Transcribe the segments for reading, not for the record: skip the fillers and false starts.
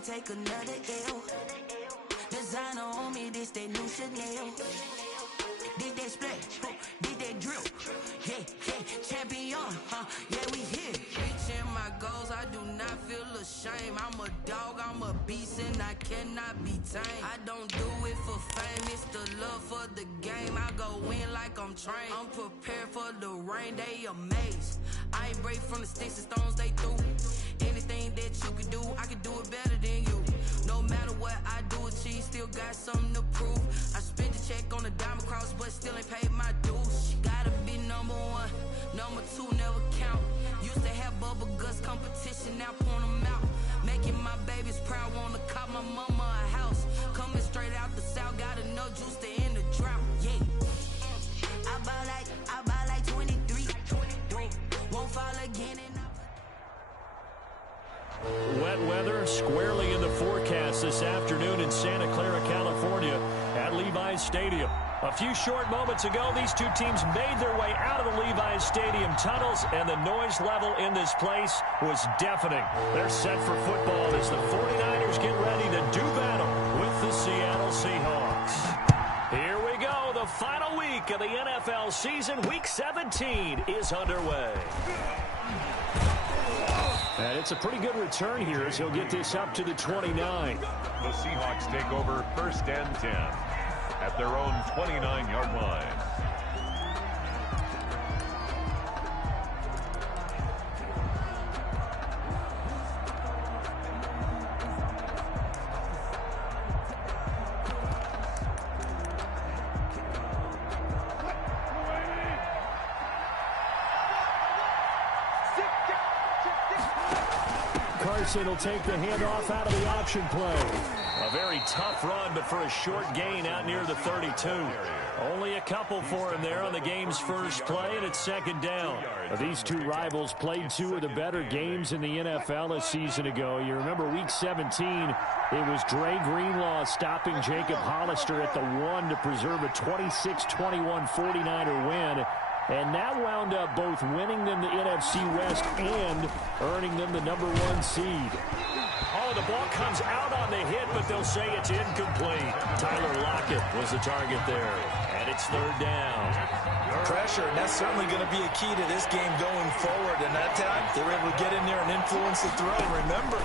can't take another L. Designer on me, this that new Chanel. Did that splash, did that drip. Yeah, champion, yeah, we here. Reaching my goals, I do not feel ashamed. I'm a dog, I'm a beast, and I cannot be tamed. I don't do it for fame, it's the love for the game. I go in like I'm trained. I'm prepared for the rain, they amazed. I ain't break from the sticks and stones they threw. Anything that you can do, I can do it better than you. No matter what I do, achieve, still got something to prove. I spent the check on the diamond cross, but still ain't paid my dues. Gotta be number one, number two never count. Used to have bubble guts competition, now point them out. Making my babies proud, wanna cop my mama a house. Coming straight out the south, got enough juice to end the drought. Yeah, I buy like 23. Won't fall again and Wet weather squarely in the forecast this afternoon in Santa Clara, California at Levi's Stadium. A few short moments ago, these two teams made their way out of the Levi's Stadium tunnels, and the noise level in this place was deafening. They're set for football as the 49ers get ready to do battle with the Seattle Seahawks. Here we go. The final week of the NFL season, Week 17, is underway. And it's a pretty good return here as he'll get this up to the 29. The Seahawks take over 1st and 10 at their own 29-yard line. Carson will take the handoff out of the option play. A very tough run, but for a short gain out near the 32. Only a couple for him there on the game's first play, and it's 2nd down. These two rivals played two of the better games in the NFL a season ago. You remember Week 17, it was Dre Greenlaw stopping Jacob Hollister at the 1 to preserve a 26-21 49er win. And that wound up both winning them the NFC West and earning them the #1 seed. Oh, the ball comes out on the hit, but they'll say it's incomplete. Tyler Lockett was the target there, and it's 3rd down. Pressure, and that's certainly going to be a key to this game going forward. And that time, they were able to get in there and influence the throw. Remember,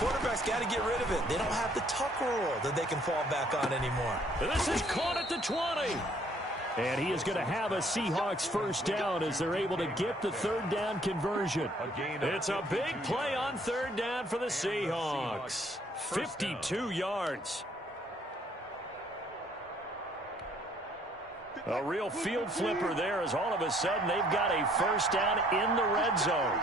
quarterbacks got to get rid of it. They don't have the Tucker rule that they can fall back on anymore. This is caught at the 20. And he is going to have a Seahawks 1st down as they're able to get the 3rd down conversion. It's a big play on 3rd down for the Seahawks. 52 yards. A real field flipper there as all of a sudden they've got a 1st down in the red zone.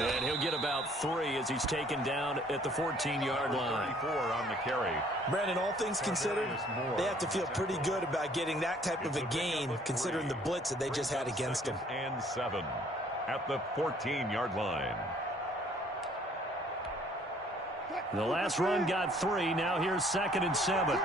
And he'll get about 3 as he's taken down at the 14-yard line. 34 on the carry. Brandon, all things considered, they have to feel pretty good about getting that type of a gain, considering the blitz that they just had against them. And 7 at the 14-yard line. The last run got 3. Now here's 2nd and 7.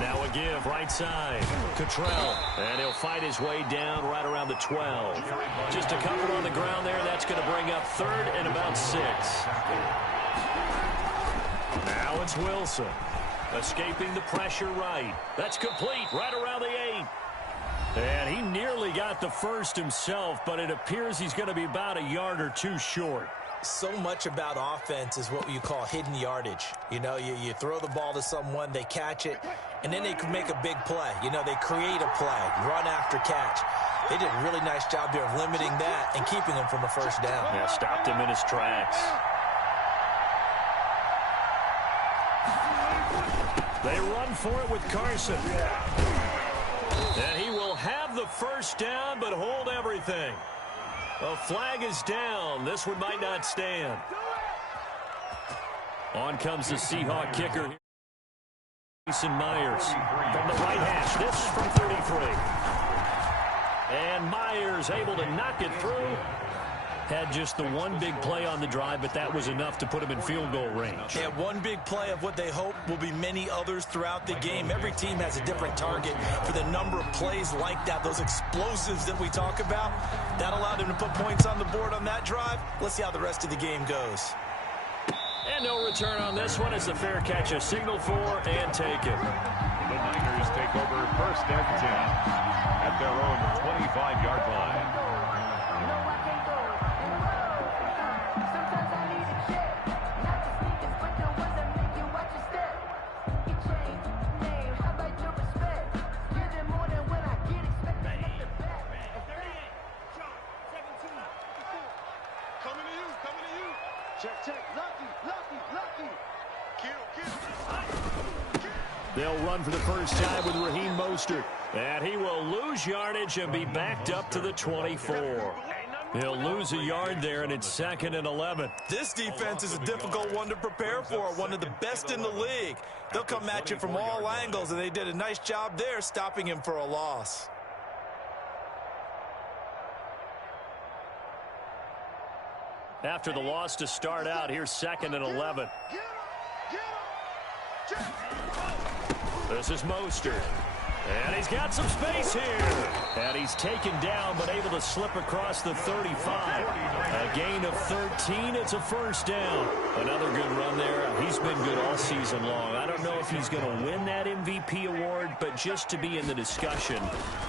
Now a give right side. Cottrell. And he'll fight his way down right around the 12. Just a couple on the ground there. That's going to bring up 3rd and about 6. Now it's Wilson. Escaping the pressure right. That's complete right around the 8. And he nearly got the first himself, but it appears he's going to be about a yard or 2 short. So much about offense is what you call hidden yardage. You know, you throw the ball to someone, they catch it, and then they can make a big play. You know, they create a play, run after catch. They did a really nice job there of limiting that and keeping him from a 1st down. Yeah, stopped him in his tracks. They run for it with Carson. And he will have the 1st down, but hold everything. A flag is down. This one might not stand. On comes the Seahawk kicker. Jason Myers from the right hash. This from 33. And Myers able to knock it through. Had just the one big play on the drive, but that was enough to put him in field goal range. Yeah, one big play of what they hope will be many others throughout the game. Every team has a different target for the number of plays like that, those explosives that we talk about. That allowed him to put points on the board on that drive. Let's see how the rest of the game goes. And no return on this one as the fair catch is signaled for and taken. The Niners take over 1st and 10 at their own 25-yard line. They'll run for the first time with Raheem Mostert. And he will lose yardage and be backed up to the 24. He'll lose a yard there, and it's 2nd and 11. This defense is a difficult one to prepare for, one of the best in the league. They'll come at you from all angles, and they did a nice job there stopping him for a loss. After the loss to start out, here's 2nd and 11. This is Mostert. And he's got some space here. And he's taken down, but able to slip across the 35. A gain of 13. It's a first down. Another good run there. He's been good all season long. I don't know if he's going to win that MVP award, but just to be in the discussion,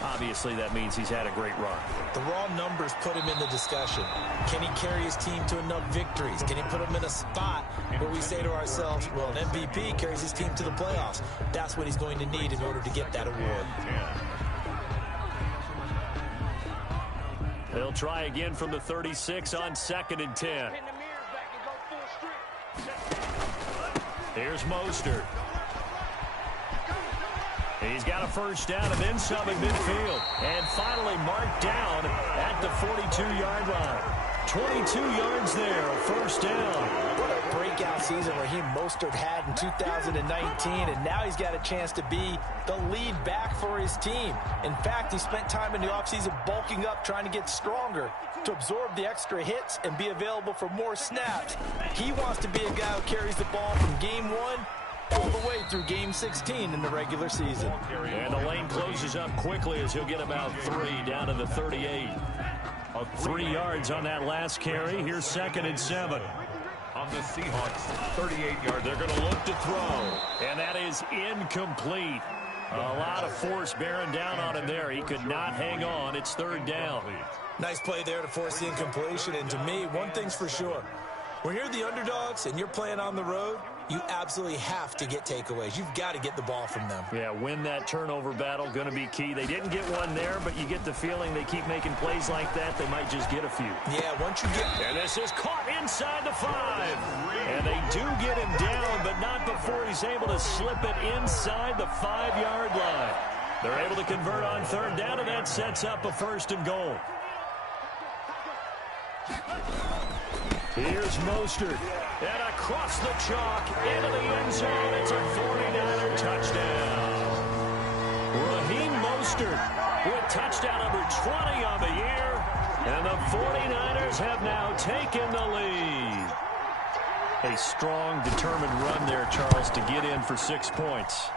obviously that means he's had a great run. The raw numbers put him in the discussion. Can he carry his team to enough victories? Can he put him in a spot where we say to ourselves, well, an MVP carries his team to the playoffs. That's what he's going to need in order to get that award. They'll try again from the 36 on 2nd and 10. Here's Mostert. He's got a first down and then some at midfield. And finally marked down at the 42-yard line. 22 yards there, a first down. What a breakout season Raheem Mostert had in 2019, and now he's got a chance to be the lead back for his team. In fact, he spent time in the offseason bulking up, trying to get stronger to absorb the extra hits and be available for more snaps. He wants to be a guy who carries the ball from game 1 all the way through game 16 in the regular season. And the lane closes up quickly as he'll get about 3 down to the 38. 3 yards on that last carry. Here's 2nd and 7. On the Seahawks, 38-yard. They're going to look to throw. And that is incomplete. A lot of force bearing down on him there. He could not hang on. It's 3rd down. Nice play there to force the incompletion. And to me, one thing's for sure. When you're the underdogs and you're playing on the road, you absolutely have to get takeaways. You've got to get the ball from them. Yeah, win that turnover battle, going to be key. They didn't get one there, but you get the feeling they keep making plays like that, they might just get a few. Yeah, once you get... And this is caught inside the 5. And they do get him down, but not before he's able to slip it inside the 5-yard line. They're able to convert on 3rd down, and that sets up a 1st and goal. Here's Mostert. And across the chalk into the end zone. It's a 49er touchdown. Raheem Mostert with touchdown number 20 on the year. And the 49ers have now taken the lead. A strong, determined run there, Charles, to get in for 6 points.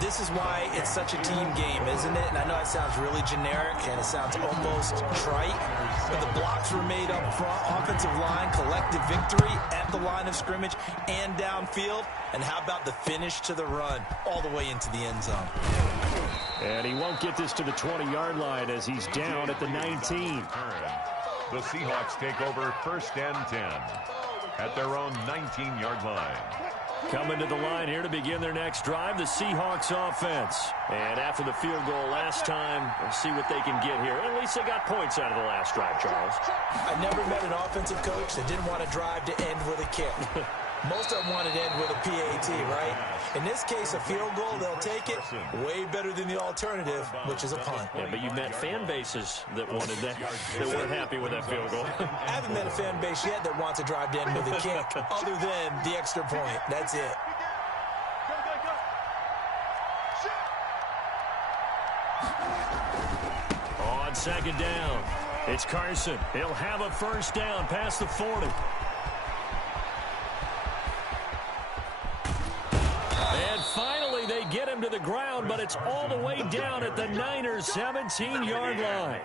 This is why it's such a team game, isn't it? And I know it sounds really generic and it sounds almost trite, but the blocks were made up front, offensive line, collective victory at the line of scrimmage and downfield. And how about the finish to the run all the way into the end zone? And he won't get this to the 20-yard line as he's down at the 19. The Seahawks take over 1st and 10 at their own 19-yard line. Coming to the line here to begin their next drive, the Seahawks offense. And after the field goal last time, we'll see what they can get here. At least they got points out of the last drive, Charles. I never met an offensive coach that didn't want to drive to end with a kick. Most of them wanted to end with a PAT, right? In this case, a field goal, they'll take it. Way better than the alternative, which is a punt. Yeah, but you met fan bases that wanted that, that weren't happy with that field goal. I haven't met a fan base yet that wants to drive to end with a kick, other than the extra point. That's it. On 2nd down. It's Carson. He'll have a first down past the 40. And finally, they get him to the ground, but it's all the way down at the Niners' 17-yard line.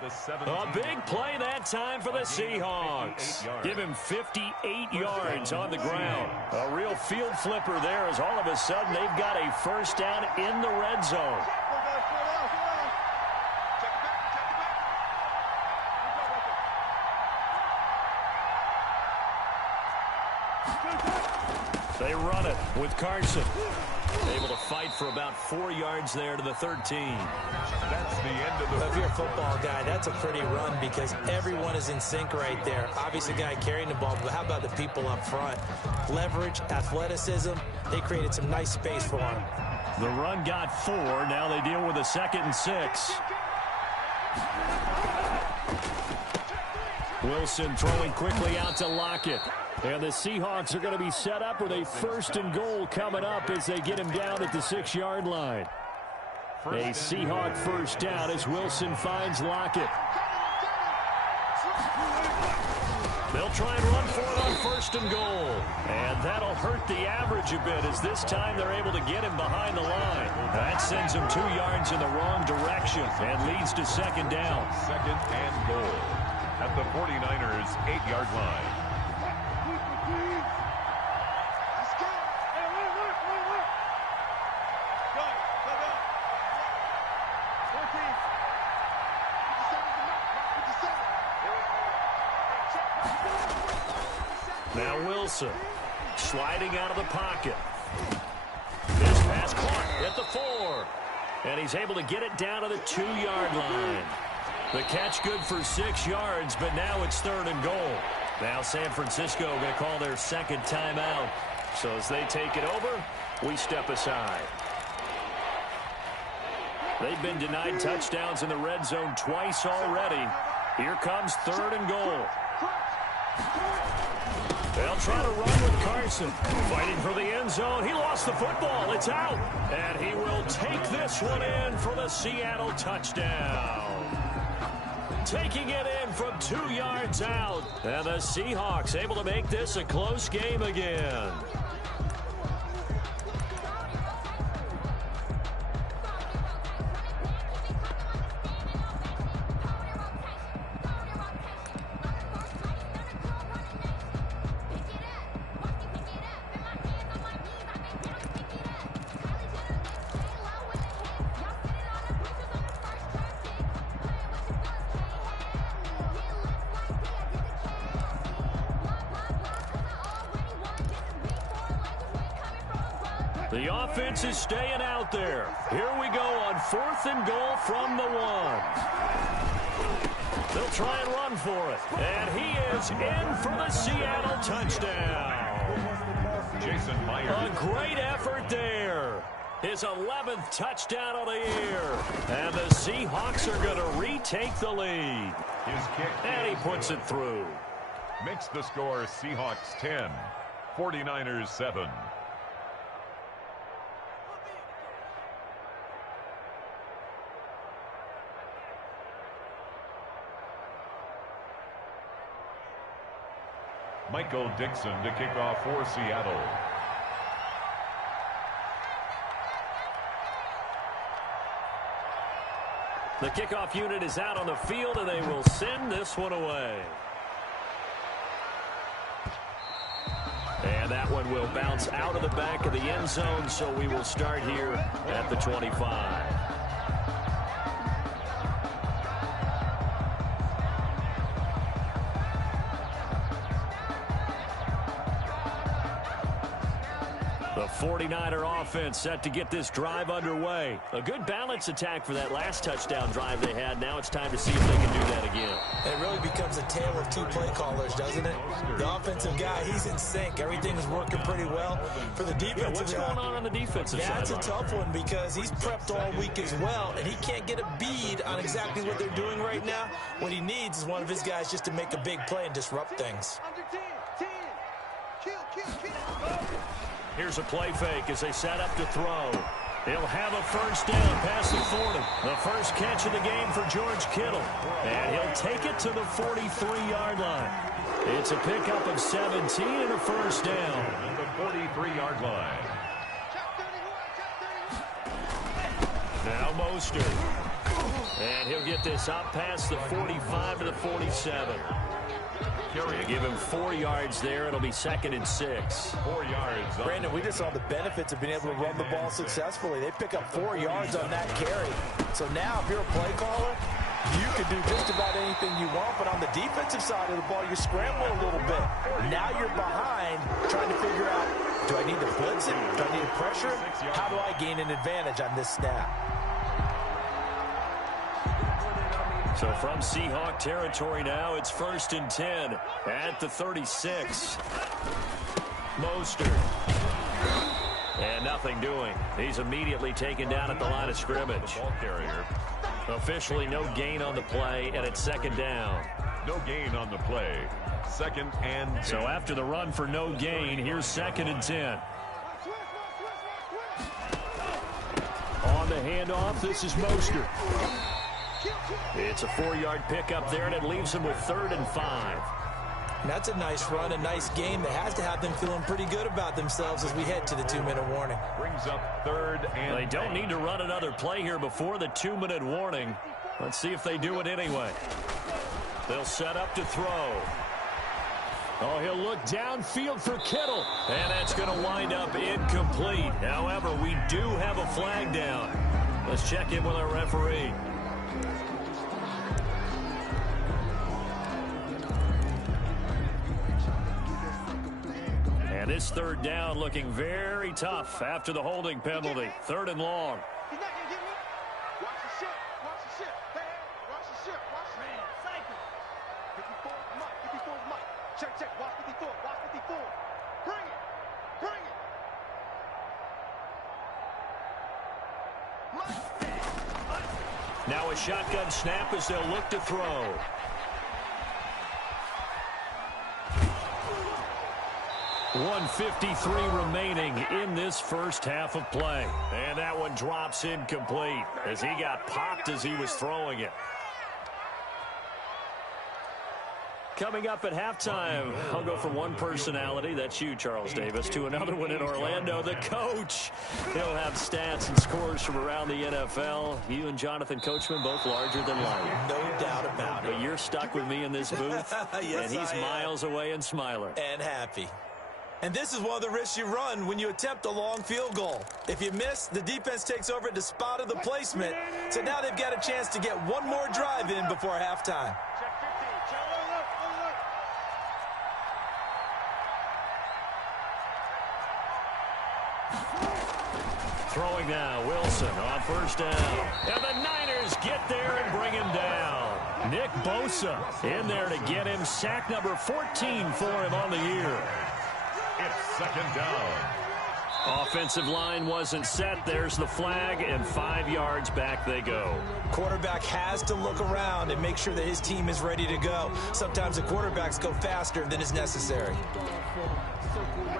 A big play that time for the Seahawks. Give him 58 yards on the ground. A real field flipper there as all of a sudden they've got a first down in the red zone. They run it with Carson. Able to fight for about 4 yards there to the 13. That's the end of the... If you're a football guy, that's a pretty run because everyone is in sync right there. Obviously, the guy carrying the ball, but how about the people up front? Leverage, athleticism, they created some nice space for him. The run got 4. Now they deal with a 2nd and 6. Wilson throwing quickly out to Lockett. And the Seahawks are going to be set up with a 1st and goal coming up as they get him down at the 6-yard line. A Seahawk first down as Wilson finds Lockett. They'll try and run for it on 1st and goal. And that'll hurt the average a bit as this time they're able to get him behind the line. That sends him 2 yards in the wrong direction and leads to 2nd down. 2nd and goal at the 49ers' 8-yard line. Now Wilson sliding out of the pocket. This pass caught at the 4. And he's able to get it down to the 2-yard line. The catch good for 6 yards, but now it's 3rd and goal. Now San Francisco going to call their 2nd timeout. So as they take it over, we step aside. They've been denied touchdowns in the red zone twice already. Here comes 3rd and goal. They'll try to run with Carson. Fighting for the end zone. He lost the football. It's out. And he will take this one in for the Seattle touchdown. Taking it in from 2 yards out. And the Seahawks able to make this a close game again. The offense is staying out there. Here we go on 4th and goal from the 1. They'll try and run for it. And he is in for the Seattle touchdown. Jason Myers. A great effort there. His 11th touchdown of the year. And the Seahawks are going to retake the lead. His kick. And he puts it through. Makes the score Seahawks 10, 49ers 7. Michael Dixon to kick off for Seattle. The kickoff unit is out on the field, and they will send this one away. And that one will bounce out of the back of the end zone, so we will start here at the 25. The 49er offense set to get this drive underway. A good balance attack for that last touchdown drive they had. Now it's time to see if they can do that again. It really becomes a tale of 2 play callers, doesn't it? The offensive guy, he's in sync. Everything is working pretty well. For the defensive guy, what's going on the defensive side? That's a tough one because he's prepped all week as well, and he can't get a bead on exactly what they're doing right now. What he needs is one of his guys just to make a big play and disrupt things. Here's a play fake as they set up to throw. He'll have a first down past the 40. The first catch of the game for George Kittle. And he'll take it to the 43-yard line. It's a pickup of 17 and a first down. At the 43-yard line. Now Mostert. And he'll get this up past the 45 to the 47. They give him 4 yards there. It'll be 2nd and 6. 4 yards. Brandon, we just saw the benefits of being able to run the ball successfully. They pick up 4 yards on that carry. So now if you're a play caller, you can do just about anything you want. But on the defensive side of the ball, you scramble a little bit. Now you're behind trying to figure out, do I need to blitz it? Do I need to pressure it? How do I gain an advantage on this snap? So from Seahawk territory now, it's 1st and 10 at the 36. Mostert. And nothing doing. He's immediately taken down at the line of scrimmage. Ball carrier. Officially no gain on the play, and it's 2nd down. No gain on the play. 2nd and 10. So after the run for no gain, here's 2nd and 10. On the handoff, this is Mostert. It's a 4-yard pickup there, and it leaves them with 3rd and 5. And that's a nice run, a nice game that has to have them feeling pretty good about themselves as we head to the 2-minute warning. Brings up 3rd and They don't need to run another play here before the 2-minute warning. Let's see if they do it anyway. They'll set up to throw. Oh, he'll look downfield for Kittle. And that's going to wind up incomplete. However, we do have a flag down. Let's check in with our referee. And this 3rd down looking very tough after the holding penalty. 3rd and long. He's not going to get me. Watch the ship. Watch the ship. Watch the ship. Watch the man. Cycle. 54 Mike. 54 Mike. Check. Watch 54. Watch 54. Bring it. Bring it. Mike. Now a shotgun snap as they'll look to throw. 1:53 remaining in this first half of play. And that one drops incomplete as he got popped as he was throwing it. Coming up at halftime, I'll go from one personality, that's you, Charles Davis, to another one in Orlando, the coach. He'll have stats and scores from around the NFL. You and Jonathan Coachman, both larger than life. No doubt about it. But you're stuck with me in this booth, Yes, and he's I am. miles away and smiling. And happy. And this is one of the risks you run when you attempt a long field goal. If you miss, the defense takes over at the spot of the placement. So now they've got a chance to get one more drive in before halftime. Check 15. Check alert. Throwing now, Wilson on 1st down. And the Niners get there and bring him down. Nick Bosa in there to get him sack number 14 for him on the year. it's 2nd down. Offensive line wasn't set. There's the flag, and 5 yards back they go. Quarterback has to look around and make sure that his team is ready to go. Sometimes the quarterbacks go faster than is necessary.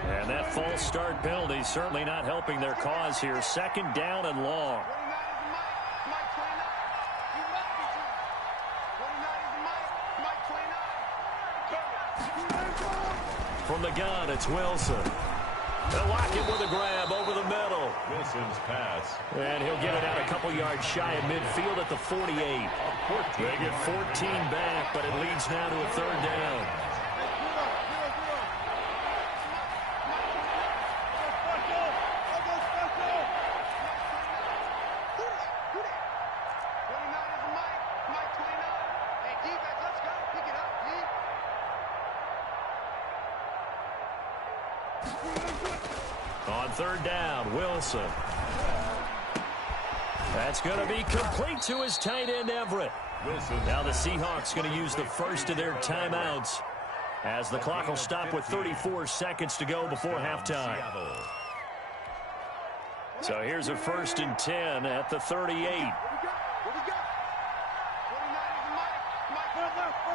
And that false start penalty certainly not helping their cause here. 2nd down and long. 29 is Mike. Mike 29. You must be true. 29 is Mike. Mike 29. From the gun, it's Wilson. They'll lock it with a grab over the middle. Wilson's pass. And he'll get it out a couple yards shy of midfield at the 48. They get 14 back, but it leads now to a 3rd down. On 3rd down, Wilson. That's going to be complete to his tight end, Everett. Wilson. Now the Seahawks going to use the first of their timeouts as the clock will stop with 34 seconds to go before halftime. So here's a 1st and 10 at the 38. What we got? 29 is Mike. Mike, go left.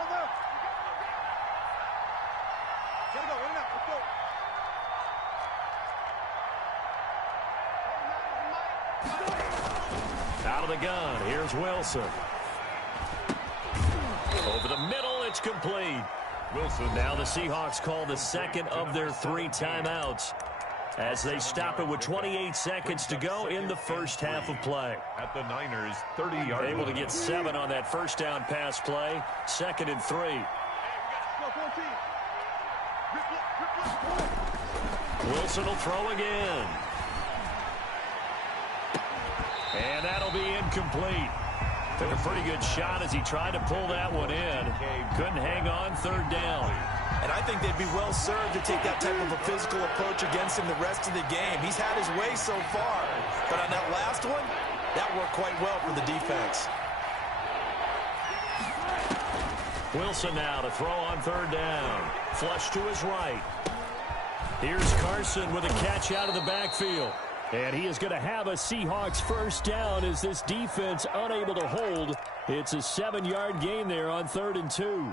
Gotta go. Right now. Let's go. 29 is Mike. Out of the gun, here's Wilson. Over the middle, it's complete. Wilson. Now the Seahawks call the second of their 3 timeouts as they stop it with 28 seconds to go in the first half of play. At the Niners' 30-yard line. Able to get 7 on that first down pass play. 2nd and 3. Wilson will throw again. And that'll be incomplete. Took a pretty good shot as he tried to pull that one in. Couldn't hang on 3rd down. And I think they'd be well served to take that type of a physical approach against him the rest of the game. He's had his way so far. But on that last one, that worked quite well for the defense. Wilson now to throw on 3rd down. Flush to his right. Here's Carson with a catch out of the backfield. And he is going to have a Seahawks first down as this defense unable to hold. It's a 7-yard gain there on 3rd and 2.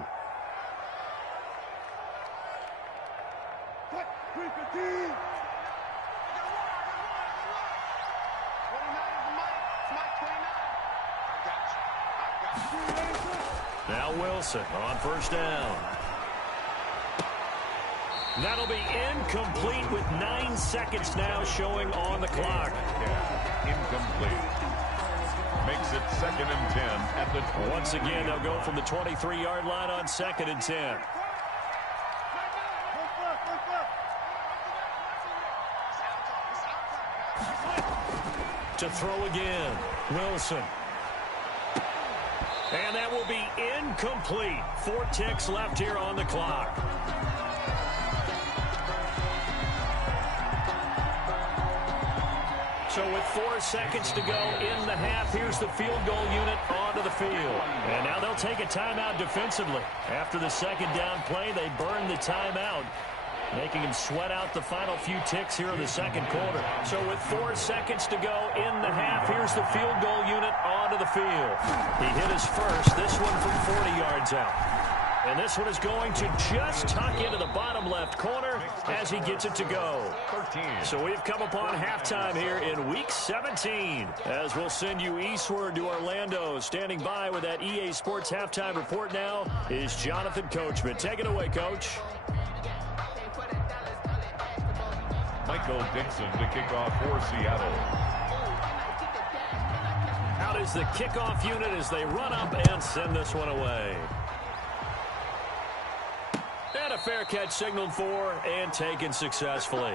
Now Wilson on 1st down. That'll be incomplete with 9 seconds now showing on the clock. Incomplete. Makes it 2nd and 10 at the... Once again, they'll go from the 23-yard line on 2nd and 10. To throw again, Wilson. And that will be incomplete. 4 ticks left here on the clock. So with 4 seconds to go in the half, here's the field goal unit onto the field. And now they'll take a timeout defensively. After the 2nd down play, they burn the timeout, making him sweat out the final few ticks here in the 2nd quarter. So with 4 seconds to go in the half, here's the field goal unit onto the field. He hit his first, this one from 40 yards out. And this one is going to just tuck into the bottom left corner as he gets it to go. 13. So we've come upon halftime here in Week 17. As we'll send you eastward to Orlando. Standing by with that EA Sports halftime report now is Jonathan Coachman. Take it away, Coach. Michael Dixon to kick off for Seattle. Out is the kickoff unit as they run up and send this one away. And a fair catch signaled for and taken successfully.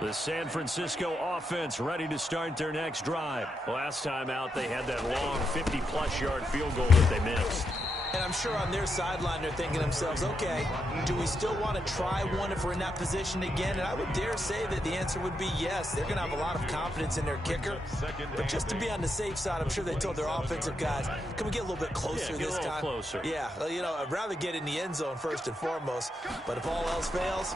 The San Francisco offense ready to start their next drive. Last time out, they had that long 50-plus yard field goal that they missed. And I'm sure on their sideline they're thinking to themselves, okay, do we still want to try one if we're in that position again? And I would dare say that the answer would be yes. They're going to have a lot of confidence in their kicker. But just to be on the safe side, I'm sure they told their offensive guys, can we get a little bit closer this time? Closer. Yeah, you know, I'd rather get in the end zone first and foremost. But if all else fails,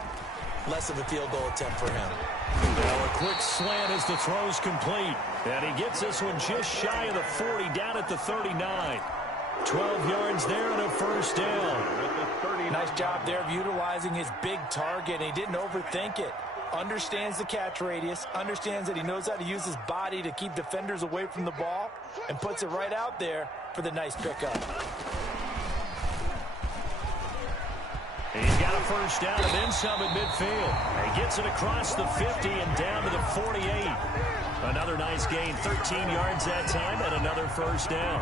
less of a field goal attempt for him. Now a quick slant as the throw's complete. And he gets this one just shy of the 40, down at the 39. 12 yards there and a first down. Nice job there of utilizing his big target. He didn't overthink it. Understands the catch radius. Understands that he knows how to use his body to keep defenders away from the ball. And puts it right out there for the nice pickup. He's got a first down and then some at midfield. He gets it across the 50 and down to the 48. Another nice gain, 13 yards that time, and another first down.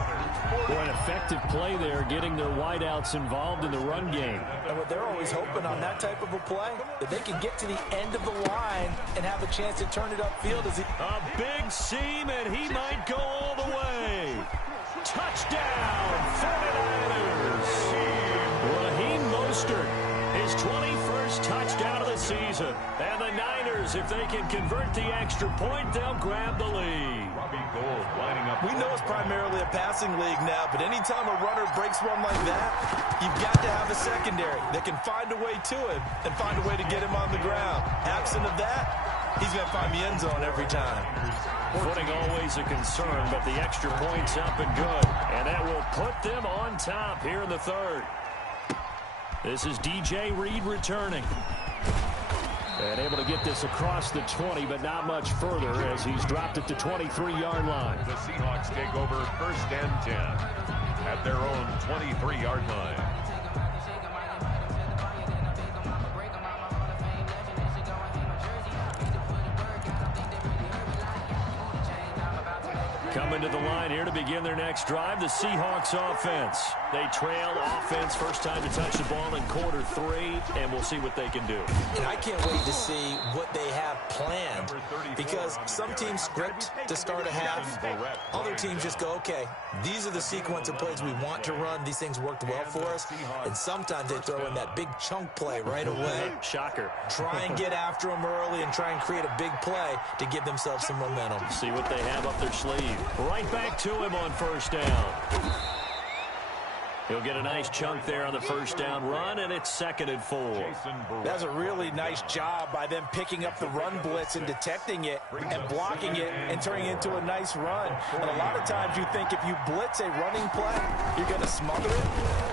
Boy, an effective play there, getting their wideouts involved in the run game. And what they're always hoping on that type of a play, that they can get to the end of the line and have a chance to turn it upfield. A big seam, and he might go all the way. Touchdown, 49ers. Raheem Mostert, his 21st touchdown of the season. And the Niners, if they can convert the extra point, they'll grab the lead. We know it's primarily a passing league now, but anytime a runner breaks one like that, you've got to have a secondary that can find a way to him and find a way to get him on the ground. Absent of that, he's going to find the end zone every time. Footing always a concern, but the extra point's up and good. And that will put them on top here in the third. This is DJ Reed returning. And able to get this across the 20, but not much further as he's dropped it to 23-yard line. The Seahawks take over 1st and 10 at their own 23-yard line. Coming to the line here to begin their next drive, the Seahawks offense. They trail offense, first time to touch the ball in quarter 3, and we'll see what they can do. And I can't wait to see what they have planned, because some teams script to start a half. Other teams just go, okay, these are the sequence of plays we want to run. These things worked well for us. And sometimes they throw in that big chunk play right away. Shocker. Try and get after them early and try and create a big play to give themselves some momentum. See what they have up their sleeve. Right back to him on first down. He'll get a nice chunk there on the first down run, and it's 2nd and 4. That's a really nice job by them picking up the run blitz and detecting it and blocking it and turning it into a nice run. And a lot of times you think if you blitz a running play, you're going to smother it.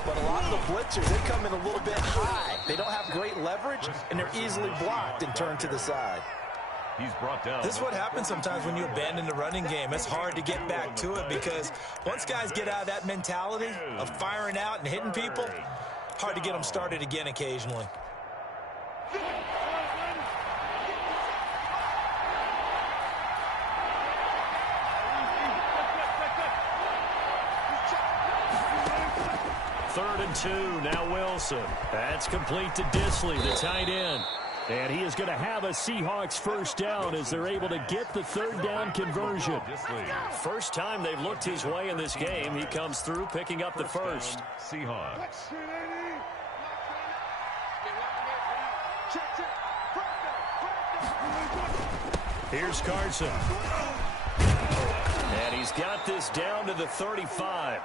But a lot of the blitzers, they come in a little bit high. They don't have great leverage, and they're easily blocked and turned to the side. He's brought down. This is what happens sometimes when you abandon the running game. It's hard to get back to it because once guys get out of that mentality of firing out and hitting people, hard to get them started again occasionally. Third and 2, now Wilson. That's complete to Disley, the tight end. And he is going to have a Seahawks first down as they're able to get the third down conversion. First time they've looked his way in this game. He comes through picking up the first. Seahawks. Here's Carson. And he's got this down to the 35.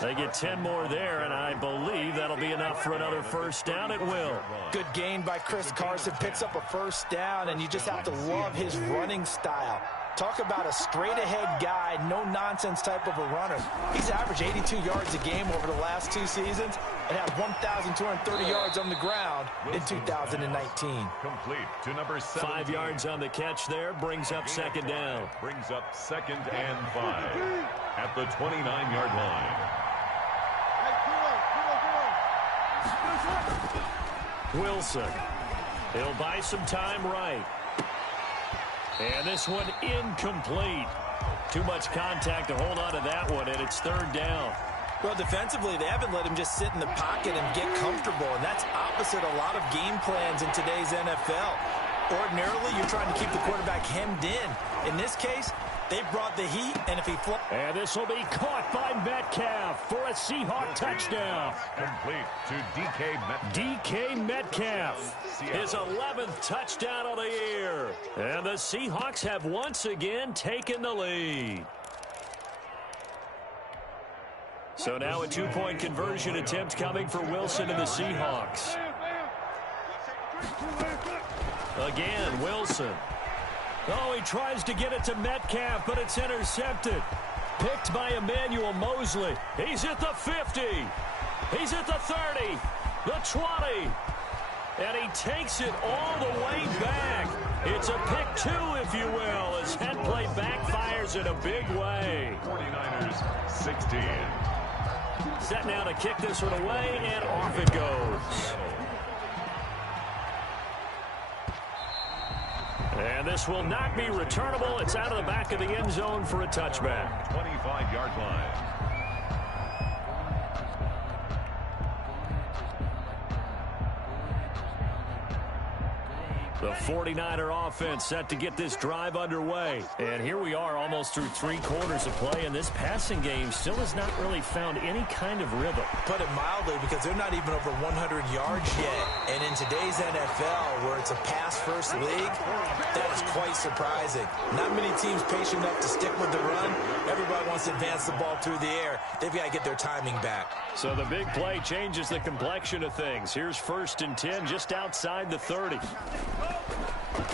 They get 10 more there, and I believe that'll be enough for another first down. It will. Good gain by Chris Carson. Picks up a first down, and you just have to love his running style. Talk about a straight-ahead guy, no-nonsense type of a runner. He's averaged 82 yards a game over the last 2 seasons and had 1,230 yards on the ground in 2019. Complete to number 7. 5 yards on the catch there, brings up second down. Brings up 2nd and 5 at the 29-yard line. Wilson. He'll buy some time right. And this one incomplete. Too much contact to hold on to that one, and it's third down. Well, defensively, they haven't let him just sit in the pocket and get comfortable, and that's opposite a lot of game plans in today's NFL. Ordinarily, you're trying to keep the quarterback hemmed in. In this case, they brought the heat, and if he flips... And this will be caught by Metcalf for a Seahawk touchdown. Complete to DK Metcalf. DK Metcalf, his 11th touchdown of the year. And the Seahawks have once again taken the lead. So now a 2-point conversion attempt coming for Wilson and the Seahawks. Again, Wilson. Oh, he tries to get it to Metcalf, but it's intercepted. Picked by Emmanuel Mosley. He's at the 50. He's at the 30. The 20. And he takes it all the way back. It's a pick 2, if you will, as head play backfires in a big way. 49ers 16. Set now to kick this one away, and off it goes. And this will not be returnable. It's out of the back of the end zone for a touchback. 25-yard line. The 49er offense set to get this drive underway. And here we are almost through 3 quarters of play, and this passing game still has not really found any kind of rhythm. Put it mildly, because they're not even over 100 yards yet. And in today's NFL, where it's a pass-first league, that is quite surprising. Not many teams patient enough to stick with the run. Everybody wants to advance the ball through the air. They've got to get their timing back. So the big play changes the complexion of things. Here's 1st and 10 just outside the 30.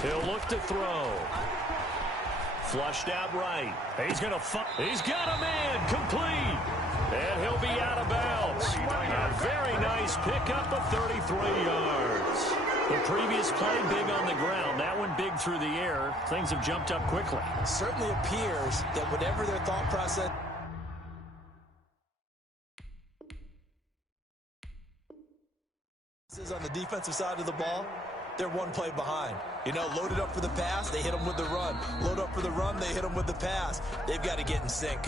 He'll look to throw. Flushed out right. He's got a man complete. And he'll be out of bounds. A very nice pickup of 33 yards. The previous play big on the ground. That one big through the air. Things have jumped up quickly. It certainly appears that whatever their thought process is on the defensive side of the ball, they're one play behind. You know, loaded up for the pass, they hit them with the run. Load up for the run, they hit them with the pass. They've got to get in sync.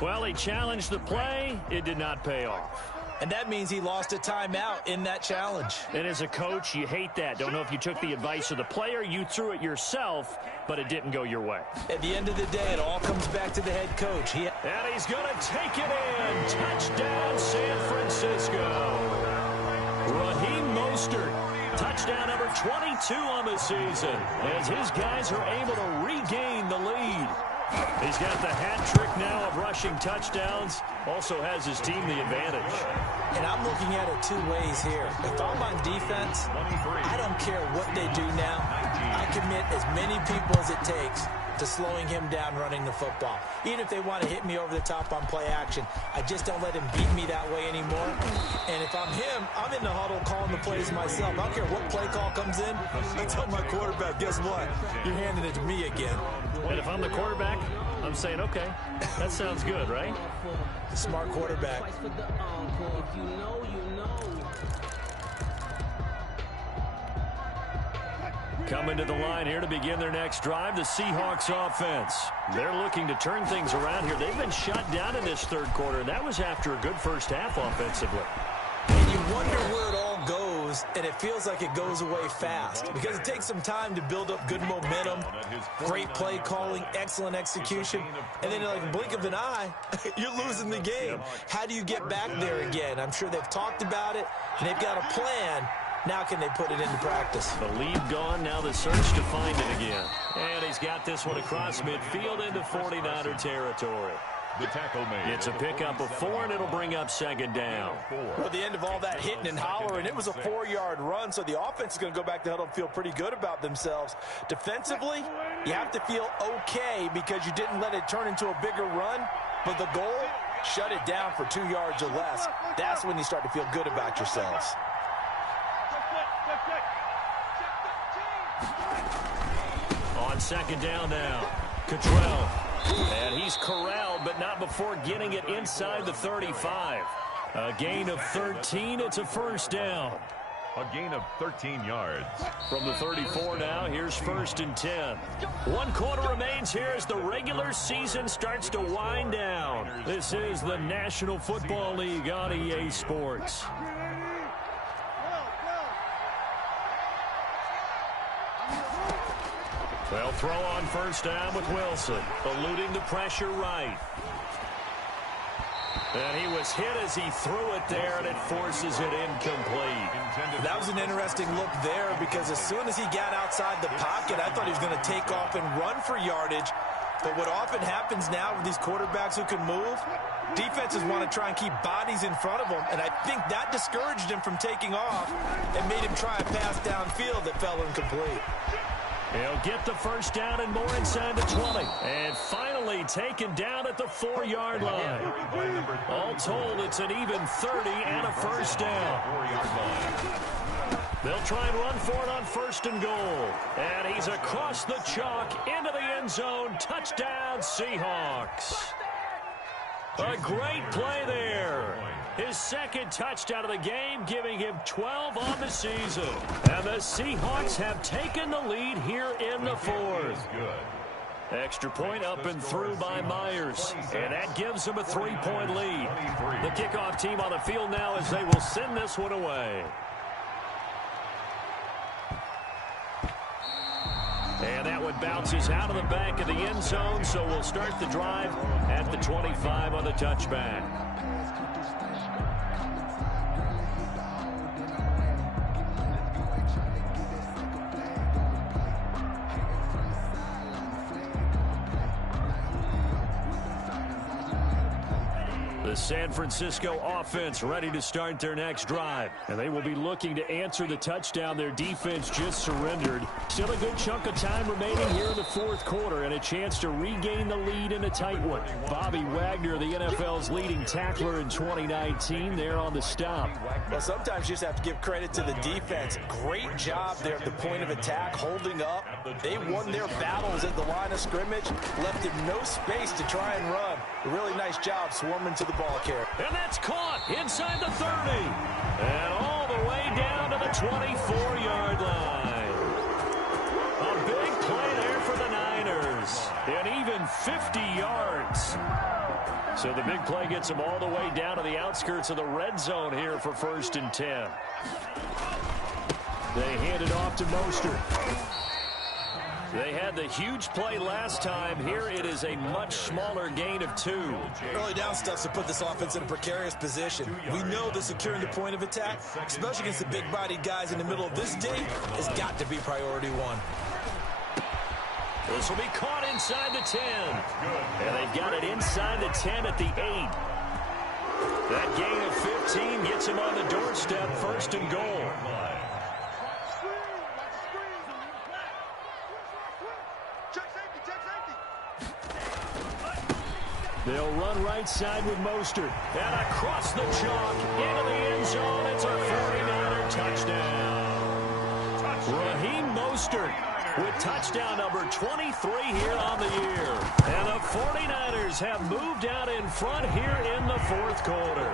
Well, he challenged the play. It did not pay off. And that means he lost a timeout in that challenge. And as a coach, you hate that. Don't know if you took the advice of the player, you threw it yourself, but it didn't go your way. At the end of the day, it all comes back to the head coach. And he's going to take it in. Touchdown, San Francisco. Raheem Mostert, touchdown number 22 on the season, as his guys are able to regain the lead. He's got the hat trick now of rushing touchdowns. Also has his team the advantage. And I'm looking at it two ways here. If I'm on defense, I don't care what they do now. I commit as many people as it takes to slowing him down running the football. Even if they want to hit me over the top on play action, I just don't let him beat me that way anymore. And if I'm him, I'm in the huddle calling the plays myself. I don't care what play call comes in. I tell my quarterback, guess what? You're handing it to me again. And if I'm the quarterback, I'm saying, okay, that sounds good, right? Smart quarterback. Coming to the line here to begin their next drive, the Seahawks offense. They're looking to turn things around here. They've been shut down in this third quarter, and that was after a good first half offensively. And you wonder where it all goes, and it feels like it goes away fast because it takes some time to build up good momentum, great play calling, excellent execution, and then like a blink of an eye, you're losing the game. How do you get back there again? I'm sure they've talked about it, and they've got a plan. Now can they put it into practice? The lead gone, now the search to find it again. And he's got this one across midfield into 49er territory. The tackle made. It's a pickup of 4, and it'll bring up second down. Well, at the end of all that hitting and hollering, it was a 4-yard run, so the offense is going to go back to huddle and feel pretty good about themselves. Defensively, you have to feel okay because you didn't let it turn into a bigger run, but the goal, shut it down for 2 yards or less. That's when you start to feel good about yourselves. On second down now, Cottrell. And he's corralled, but not before getting it inside the 35. A gain of 13. It's a first down. A gain of 13 yards. From the 34 now, here's 1st and 10. 1 quarter remains here as the regular season starts to wind down. This is the National Football League on EA Sports. They'll throw on first down with Wilson, eluding the pressure right. And he was hit as he threw it there, and it forces it incomplete. That was an interesting look there because as soon as he got outside the pocket, I thought he was going to take off and run for yardage. But what often happens now with these quarterbacks who can move, defenses want to try and keep bodies in front of them, and I think that discouraged him from taking off and made him try a pass downfield that fell incomplete. He'll get the first down and more inside the 20. And finally taken down at the 4-yard line. All told, it's an even 30 and a first down. They'll try and run for it on 1st and goal. And he's across the chalk into the end zone. Touchdown, Seahawks. A great play there. His second touchdown of the game, giving him 12 on the season. And the Seahawks have taken the lead here in the 4th. Extra point up and through by Myers. And that gives them a 3-point lead. The kickoff team on the field now as they will send this one away. And that one bounces out of the back of the end zone, so we'll start the drive at the 25 on the touchback. The The San Francisco offense ready to start their next drive. And they will be looking to answer the touchdown their defense just surrendered. Still a good chunk of time remaining here in the fourth quarter and a chance to regain the lead in a tight one. Bobby Wagner, the NFL's leading tackler in 2019, there on the stop. Well, sometimes you just have to give credit to the defense. Great job there at the point of attack, holding up. They won their battles at the line of scrimmage, left them no space to try and run. A really nice job swarming to the ball carrier. And that's caught inside the 30. And all the way down to the 24-yard line. A big play there for the Niners. And even 50 yards. So the big play gets them all the way down to the outskirts of the red zone here for 1st and 10. They hand it off to Mostert. They had the huge play last time. Here it is a much smaller gain of 2. Early down stuff to put this offense in a precarious position. We know that securing the point of attack, especially against the big-bodied guys in the middle of this day, has got to be priority 1. This will be caught inside the 10. And they've got it inside the 10 at the 8. That gain of 15 gets him on the doorstep, 1st and goal. They'll run right side with Mostert. And across the chalk into the end zone. It's a 49er touchdown. Raheem Mostert with touchdown number 23 here on the year. And the 49ers have moved out in front here in the fourth quarter.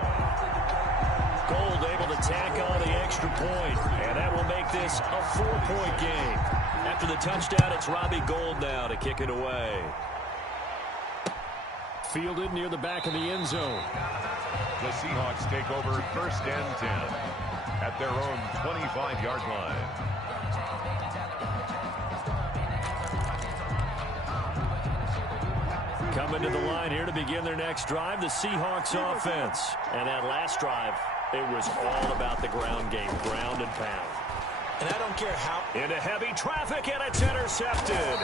Gold able to tack on the extra point. And that will make this a 4-point game. After the touchdown, it's Robbie Gould now to kick it away. Fielded near the back of the end zone. The Seahawks take over 1st and 10 at their own 25-yard line. Coming to the line here to begin their next drive, the Seahawks offense. And that last drive, it was all about the ground game, ground and pound. And I don't care how. Into heavy traffic, and it's intercepted.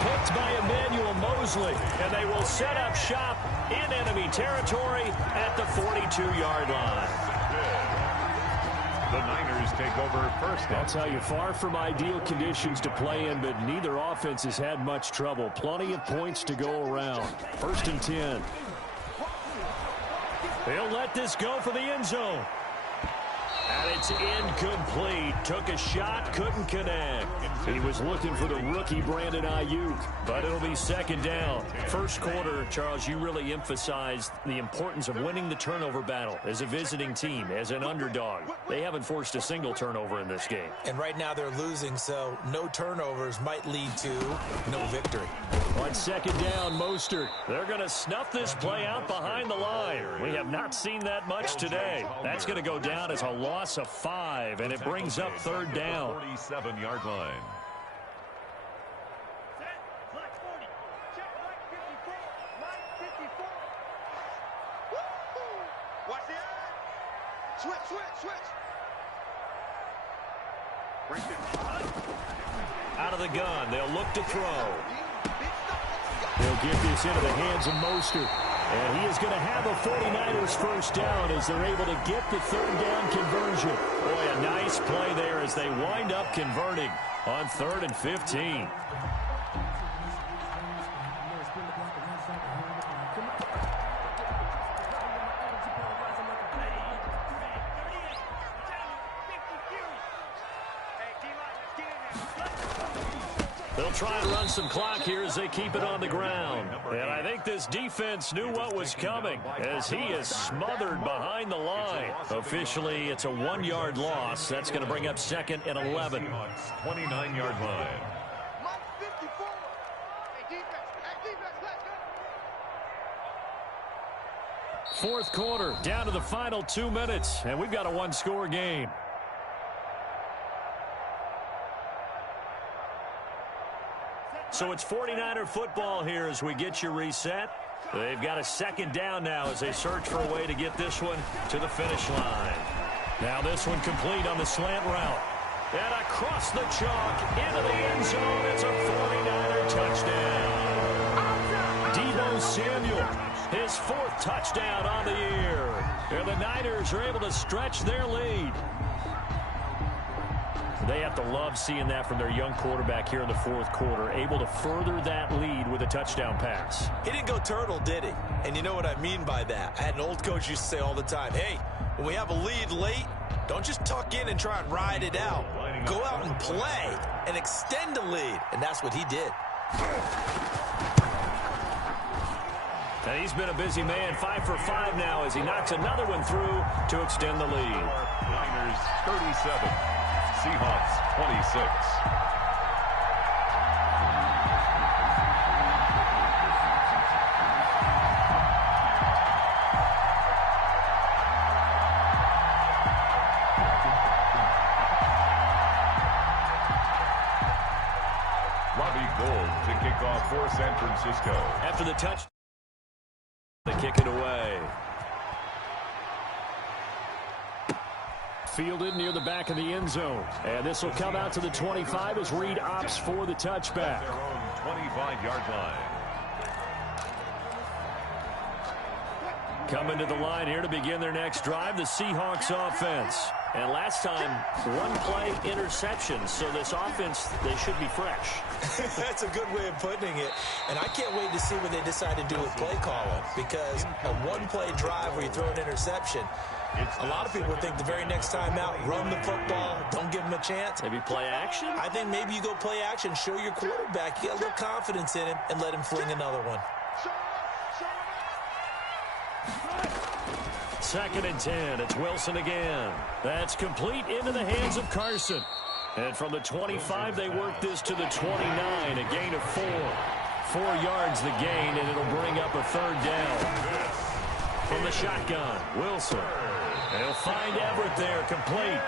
Picked by Emmanuel Mosley, and they will set up shop in enemy territory at the 42-yard line. The Niners take over 1st. I'll tell you, far from ideal conditions to play in, but neither offense has had much trouble. Plenty of points to go around. 1st and 10. They'll let this go for the end zone. And it's incomplete. Took a shot, couldn't connect. He was looking for the rookie Brandon Ayuk, but it'll be 2nd down. First quarter, Charles, you really emphasized the importance of winning the turnover battle as a visiting team, as an underdog. They haven't forced a single turnover in this game. And right now they're losing, so no turnovers might lead to no victory. On 2nd down, Mostert. They're going to snuff this play out behind the line. We have not seen that much today. That's going to go down as a loss of 5, and it brings up 3rd down. 47-yard line. Out of the gun, they'll look to throw. They'll get this into the hands of Mostert. And he is going to have a 49ers 1st down as they're able to get the 3rd down conversion. Boy, a nice play there as they wind up converting on 3rd and 15. They'll try and run some clock here as they keep it on the ground. And I think this defense knew what was coming as he is smothered behind the line. Officially, it's a 1-yard loss. That's going to bring up 2nd and 11. 29-yard line. Fourth quarter, down to the final 2 minutes, and we've got a 1-score game. So it's 49er football here as we get you reset. They've got a 2nd down now as they search for a way to get this one to the finish line. Now this one complete on the slant route. And across the chalk into the end zone. It's a 49er touchdown. Deebo Samuel, his 4th touchdown on the year. And the Niners are able to stretch their lead. They have to love seeing that from their young quarterback here in the 4th quarter, able to further that lead with a touchdown pass. He didn't go turtle, did he? And you know what I mean by that. I had an old coach used to say all the time, hey, when we have a lead late, don't just tuck in and try and ride it out. Go out and play and extend the lead. And that's what he did. And he's been a busy man, 5 for 5 now as he knocks another one through to extend the lead. Niners 37, Seahawks 26. To kick off for San Francisco. After the touch, they kick it away. Fielded near the back of the end zone. And this will come out to the 25 as Reed opts for the touchback. Their own 25-yard line. Coming to the line here to begin their next drive, the Seahawks offense. And last time, one-play interception. So this offense, they should be fresh. That's a good way of putting it. And I can't wait to see what they decide to do with play calling. Because a one-play drive where you throw an interception, a lot of people think the very next time out, run the football, don't give them a chance. Maybe play action? I think maybe you go play action, show your quarterback, you got a little confidence in him, and let him fling another one. 2nd and 10. It's Wilson again. That's complete into the hands of Carson. And from the 25, they work this to the 29, a gain of 4. 4 yards the gain, and it'll bring up a 3rd down. From the shotgun, Wilson. He'll find Everett there, complete.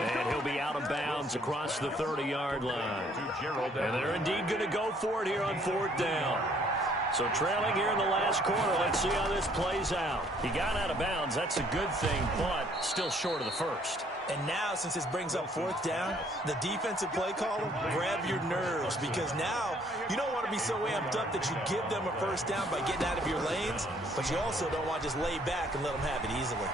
And he'll be out of bounds across the 30-yard line. And they're indeed going to go for it here on 4th down. So trailing here in the last quarter, let's see how this plays out. He got out of bounds. That's a good thing, but still short of the first. And now, since this brings up 4th down, the defensive play caller, grab your nerves, because now you don't want to be so amped up that you give them a 1st down by getting out of your lanes, but you also don't want to just lay back and let them have it easily.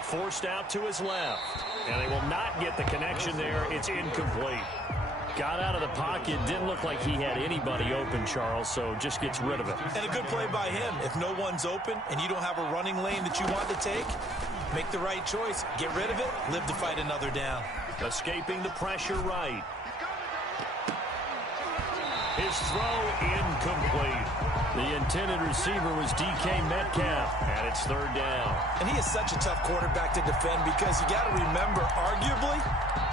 Forced out to his left, and they will not get the connection there. It's incomplete. Got out of the pocket, didn't look like he had anybody open, Charles, so just gets rid of it. And a good play by him. If no one's open and you don't have a running lane that you want to take, make the right choice. Get rid of it, live to fight another down. Escaping the pressure right. His throw incomplete. The intended receiver was DK Metcalf, and it's 3rd down. And he is such a tough quarterback to defend because you got to remember, arguably,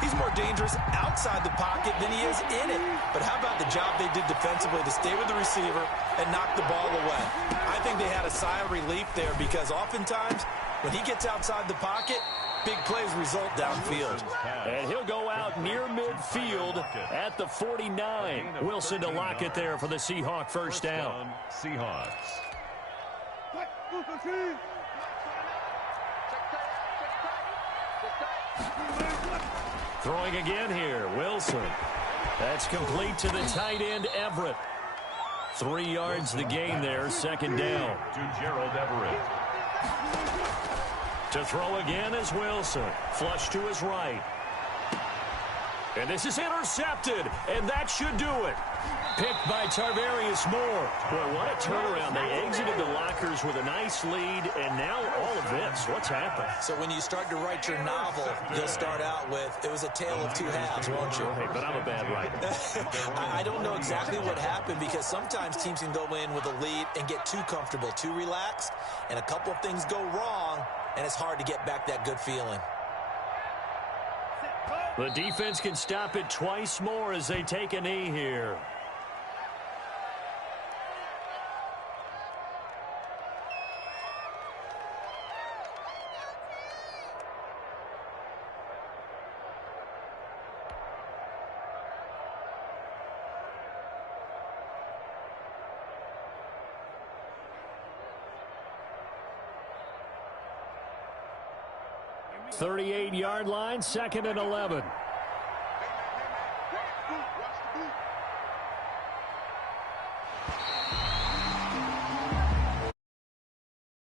he's more dangerous outside the pocket than he is in it. But how about the job they did defensively to stay with the receiver and knock the ball away? I think they had a sigh of relief there because oftentimes when he gets outside the pocket, big plays result downfield. And he'll go out near midfield at the 49. Wilson to lock it there for the Seahawk 1st down. Seahawks. Throwing again here, Wilson. That's complete to the tight end, Everett. 3 yards the gain there, 2nd down. To Gerald Everett. To throw again is Wilson. Flush to his right. And this is intercepted, and that should do it. Picked by Tarvarius Moore. Boy, what a turnaround. They exited the lockers with a nice lead, and now all of this. What's happened? So when you start to write your novel, you'll start out with, it was a tale of 2 halves, won't you? Hey, but I'm a bad writer. I don't know exactly what happened because sometimes teams can go in with a lead and get too comfortable, too relaxed, and a couple of things go wrong, and it's hard to get back that good feeling. The defense can stop it twice more as they take a knee here. .38-yard line, 2nd and 11. Watch the boot.